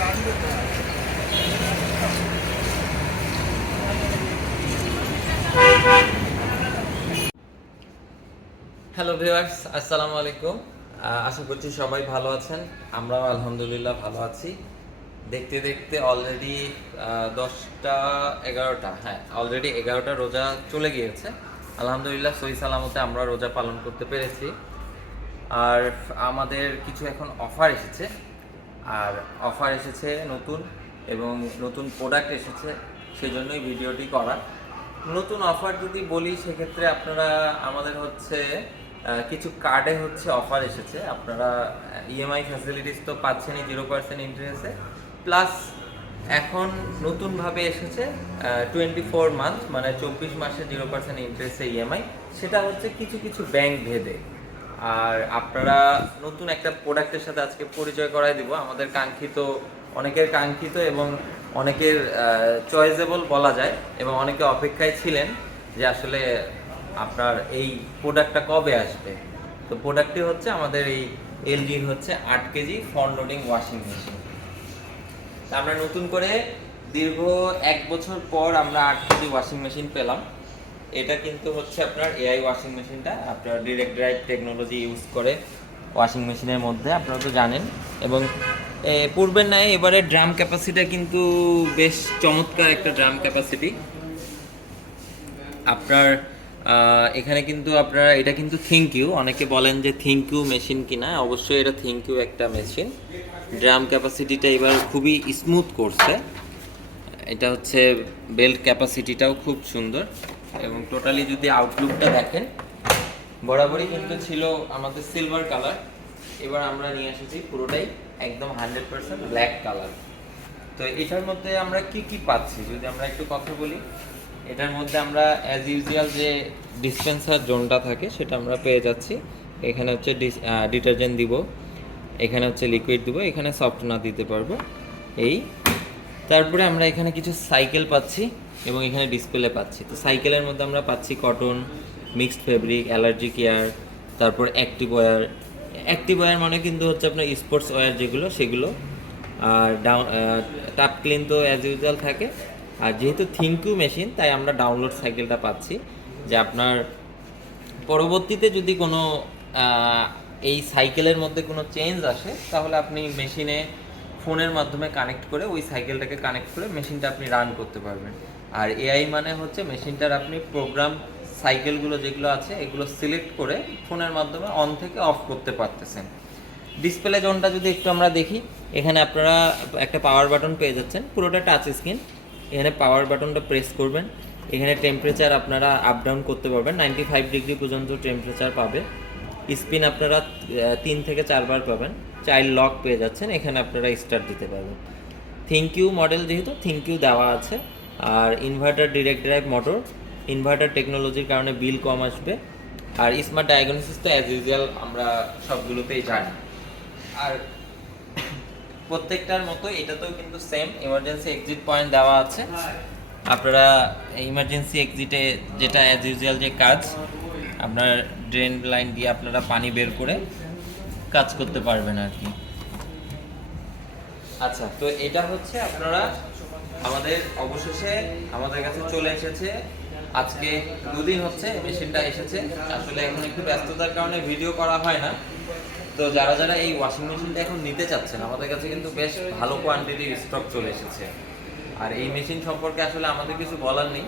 Hello viewers, আসসালামু আলাইকুম। আশা করছি সবাই ভালো আছেন। আমরাও আলহামদুলিল্লাহ ভালো আছি। দেখতে দেখতে অলরেডি 10টা 11টা, হ্যাঁ অলরেডি 11টা রোজা চলে গিয়েছে। আলহামদুলিল্লাহ সহি সালামতে আমরা রোজা পালন করতে পেরেছি। আর আমাদের কিছু এখন অফার এসেছে, আর অফার এসেছে নতুন এবং নতুন প্রোডাক্ট এসেছে, সেজন্যই ভিডিওটি করা। নতুন অফার যদি বলি সেক্ষেত্রে আপনারা আমাদের হচ্ছে কিছু কার্ডে হচ্ছে অফার এসেছে। আপনারা ইএমআই ফ্যাসিলিটিস তো পাচ্ছেনই 0% ইন্টারেস্টে, প্লাস এখন নতুনভাবে এসেছে 24 মান্থ, মানে 24 মাসে 0% ইন্টারেস্টে ইএমআই। সেটা হচ্ছে কিছু কিছু ব্যাংক ভেদে। আর আপনারা নতুন একটা প্রোডাক্টের সাথে আজকে পরিচয় করায় দিব, আমাদের কাঙ্ক্ষিত, অনেকের কাঙ্ক্ষিত এবং অনেকের চয়েসেবল বলা যায়, এবং অনেকে অপেক্ষায় ছিলেন যে আসলে আপনার এই প্রোডাক্টটা কবে আসবে। তো প্রোডাক্টটি হচ্ছে আমাদের এই এলজির হচ্ছে 8 KG front loading washing machine. আমরা নতুন করে দীর্ঘ 1 বছর পর আমরা 8 কেজি ওয়াশিং মেশিন পেলাম। এটা কিন্তু হচ্ছে আপনার এআই ওয়াশিং মেশিনটা, আপনার ডিরেক্ট ড্রাইভ টেকনোলজি ইউজ করে ওয়াশিং মেশিনের মধ্যে, আপনারা তো জানেন। এবং পূর্বের ন্যায় এবারে ড্রাম ক্যাপাসিটিটা কিন্তু বেশ চমৎকার একটা ড্রাম ক্যাপাসিটি। আপনার এখানে কিন্তু আপনারা, এটা কিন্তু থিঙ্ক ইউ, অনেকে বলেন যে থিঙ্ক ইউ মেশিন কিনা, অবশ্যই এটা থিঙ্ক ইউ একটা মেশিন। ড্রাম ক্যাপাসিটিটা এবার খুবই স্মুথ করছে। এটা হচ্ছে বেল্ট ক্যাপাসিটিটাও খুব সুন্দর, এবং টোটালি যদি আউটলুকটা দেখেন, বরাবরই কিন্তু ছিল আমাদের সিলভার কালার, এবার আমরা নিয়ে এসেছি পুরোটাই একদম 100% ব্ল্যাক কালার। তো এটার মধ্যে আমরা কি কি পাচ্ছি যদি আমরা একটু কথা বলি। এটার মধ্যে আমরা অ্যাজ ইউজুয়াল যে ডিসপেন্সার জোনটা থাকে সেটা আমরা পেয়ে যাচ্ছি। এখানে হচ্ছে ডিটারজেন্ট দিব, এখানে হচ্ছে লিকুইড দিব, এখানে সফটনার দিতে পারবো এই। তারপরে আমরা এখানে কিছু সাইকেল পাচ্ছি এবং এখানে ডিসপ্লে পাচ্ছি। তো সাইকেলের মধ্যে আমরা পাচ্ছি cotton, mixed fabric, allergy care, তারপর অ্যাক্টিভ ওয়্যার। অ্যাক্টিভ ওয়্যার মানে কিন্তু হচ্ছে আপনার স্পোর্টস ওয়্যার যেগুলো সেগুলো। আর টাপ ক্লিন তো অ্যাজ ইউজুয়াল থাকে। আর যেহেতু থিঙ্কিউ মেশিন তাই আমরা ডাউনলোড সাইকেলটা পাচ্ছি, যে আপনার পরবর্তীতে যদি কোনো এই সাইকেলের মধ্যে কোনো চেঞ্জ আসে তাহলে আপনি মেশিনে ফোনের মাধ্যমে কানেক্ট করে ওই সাইকেলটাকে কানেক্ট করে মেশিনটা আপনি রান করতে পারবেন। আর এআই মানে হচ্ছে মেশিনটার আপনি প্রোগ্রাম সাইকেলগুলো যেগুলো আছে এগুলো সিলেক্ট করে ফোনের মাধ্যমে অন থেকে অফ করতে পারতেছেন। ডিসপ্লে জোনটা যদি একটু আমরা দেখি, এখানে আপনারা একটা পাওয়ার বাটন পেয়ে যাচ্ছেন, পুরোটা টাচ স্ক্রিন। এখানে পাওয়ার বাটনটা প্রেস করবেন, এখানে টেম্পারেচার আপনারা আপ ডাউন করতে পারবেন, 95 ডিগ্রি পর্যন্ত টেম্পারেচার পাবে। স্পিন আপনারা 3 থেকে 4 বার পাবেন। চাইল্ড লক পেয়ে যাচ্ছেন, এখানে আপনারা স্টার্ট দিতে পারবেন। থিঙ্ক ইউ মডেল, যেহেতু থিঙ্ক ইউ দেওয়া আছে। আর inverter direct drive motor, inverter টেকনোলজির কারণে বিল কম আসবে। আর স্মার্ট ডায়াগনোসিস তো অ্যাজ ইউজুয়াল আমরা সবগুলোতেই জানি। আর প্রত্যেকটার মতো এটাতেও কিন্তু সেম ইমার্জেন্সি এক্সিট পয়েন্ট দেওয়া আছে। আপনারা ইমার্জেন্সি এক্সিটে যেটা অ্যাজ ইউজুয়াল যে কাজ, আপনার ড্রেন লাইন দিয়ে আপনারা পানি বের করে কাজ করতে পারবেন আর কি। আচ্ছা, তো এটা হচ্ছে আপনারা আমাদের অবশেষে আমাদের কাছে চলে এসেছে। আজকে 2 দিন হচ্ছে মেশিনটা এসেছে। আসলে এখন একটু ব্যস্ততার কারণে ভিডিও করা হয় না। তো যারা যারা এই ওয়াশিং মেশিনটা এখন নিতে চাচ্ছেন, আমাদের কাছে কিন্তু বেশ ভালো কোয়ান্টিটির স্টক চলে এসেছে। আর এই মেশিন সম্পর্কে আসলে আমাদের কিছু বলার নেই।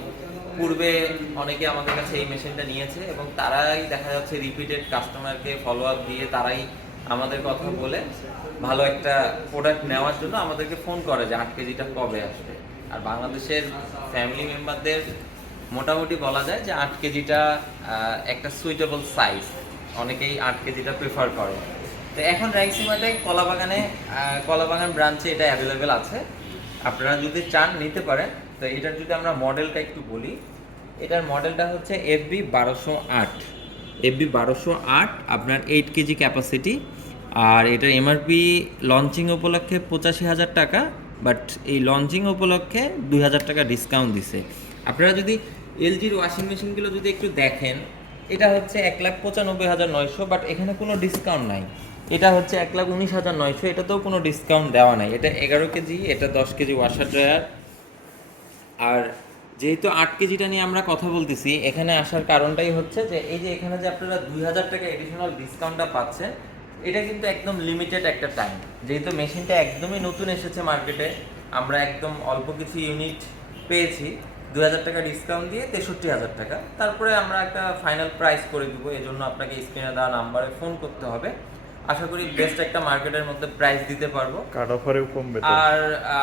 পূর্বে অনেকে আমাদের কাছে এই মেশিনটা নিয়েছে এবং তারাই দেখা যাচ্ছে রিপিটেড কাস্টমারকে ফলো আপ দিয়ে তারাই আমাদের কথা বলে ভালো একটা প্রোডাক্ট নেওয়ার জন্য আমাদেরকে ফোন করে যে 8 কেজিটা কবে আসবে। আর বাংলাদেশের ফ্যামিলি মেম্বারদের মোটামুটি বলা যায় যে 8 কেজিটা একটা সুইটেবল সাইজ, অনেকেই 8 কেজিটা প্রেফার করে। তো এখন রাইসিমাতে কলাবাগান ব্রাঞ্চে এটা অ্যাভেলেবেল আছে, আপনারা যদি চান নিতে পারেন। তো এটার যদি আমরা মডেলটা একটু বলি, এটার মডেলটা হচ্ছে FB1208 আপনার 8 কেজি ক্যাপাসিটি। আর এটার এমআরপি লঞ্চিং উপলক্ষে 85,000 টাকা, বাট এই লঞ্চিং উপলক্ষে 2,000 টাকা ডিসকাউন্ট দিছে। আপনারা যদি এলজির ওয়াশিং মেশিনগুলো যদি একটু দেখেন, এটা হচ্ছে 1,95,900, বাট এখানে কোনো ডিসকাউন্ট নাই। এটা হচ্ছে 1,19,900, এটাতেও কোনো ডিসকাউন্ট দেওয়া নাই। এটা 11 কেজি, এটা 10 কেজি ওয়াশার ড্রায়ার। আর যেহেতু 8 কেজিটা নিয়ে আমরা কথা বলতেছি, এখানে আসার কারণটাই হচ্ছে যে এই যে এখানে যে আপনারা 2,000 টাকা এডিশনাল ডিসকাউন্টটা পাচ্ছেন, এটা কিন্তু একদম লিমিটেড একটা টাইম। যেহেতু মেশিনটা একদমই নতুন এসেছে মার্কেটে, আমরা একদম অল্প কিছু ইউনিট পেয়েছি, 2,000 টাকা ডিসকাউন্ট দিয়ে 63,000 টাকা। তারপরে আমরা একটা ফাইনাল প্রাইস করে দিব, এই জন্য আপনাকে স্ক্রিনে দেওয়া নাম্বারে ফোন করতে হবে। আশা করি বেস্ট একটা মার্কেটের মধ্যে প্রাইস দিতে পারবো। কার্ড অফারেও কমবে তো? আর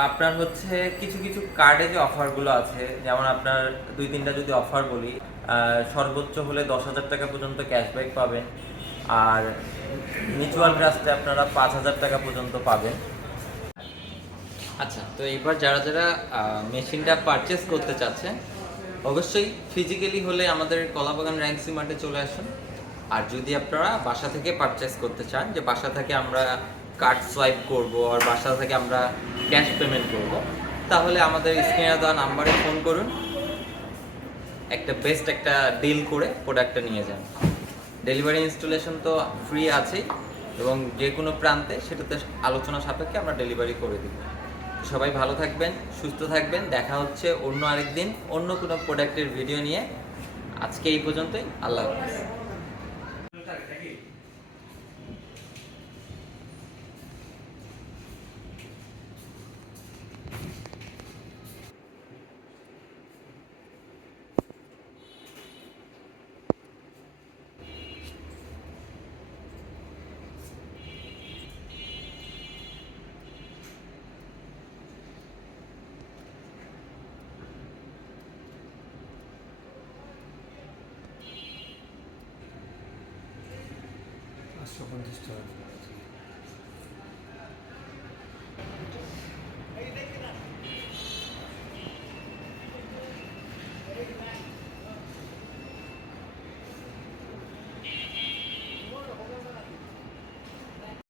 আপনার হচ্ছে কিছু কিছু কার্ডে যে অফারগুলো আছে, যেমন আপনার 2-3টা যদি অফার বলি, সর্বোচ্চ হলে 10,000 টাকা পর্যন্ত ক্যাশব্যাক পাবেন। আর মিউচুয়াল ট্রাস্টে আপনারা 5,000 টাকা পর্যন্ত পাবেন। আচ্ছা, তো এবার যারা যারা মেশিনটা পারচেস করতে চাচ্ছেন, অবশ্যই ফিজিক্যালি হলে আমাদের কলাবাগান র্যাঙ্কসি মার্টে চলে আসুন। আর যদি আপনারা বাসা থেকে পারচেস করতে চান, যে বাসা থেকে আমরা কার্ড সোয়াইপ করব আর বাসা থেকে আমরা ক্যাশ পেমেন্ট করব, তাহলে আমাদের স্ক্রিনে দেওয়া নাম্বারে ফোন করুন, একটা বেস্ট একটা ডিল করে প্রোডাক্টটা নিয়ে যান। ডেলিভারি ইনস্টলেশন তো ফ্রি আছেই, এবং যে কোনো প্রান্তে সেটাতে আলোচনা সাপেক্ষে আমরা ডেলিভারি করে দিব। সবাই ভালো থাকবেন, সুস্থ থাকবেন। দেখা হচ্ছে অন্য আরেকদিন অন্য কোনো প্রোডাক্টের ভিডিও নিয়ে। আজকে এই পর্যন্তই। আল্লাহ হাফেজ। $550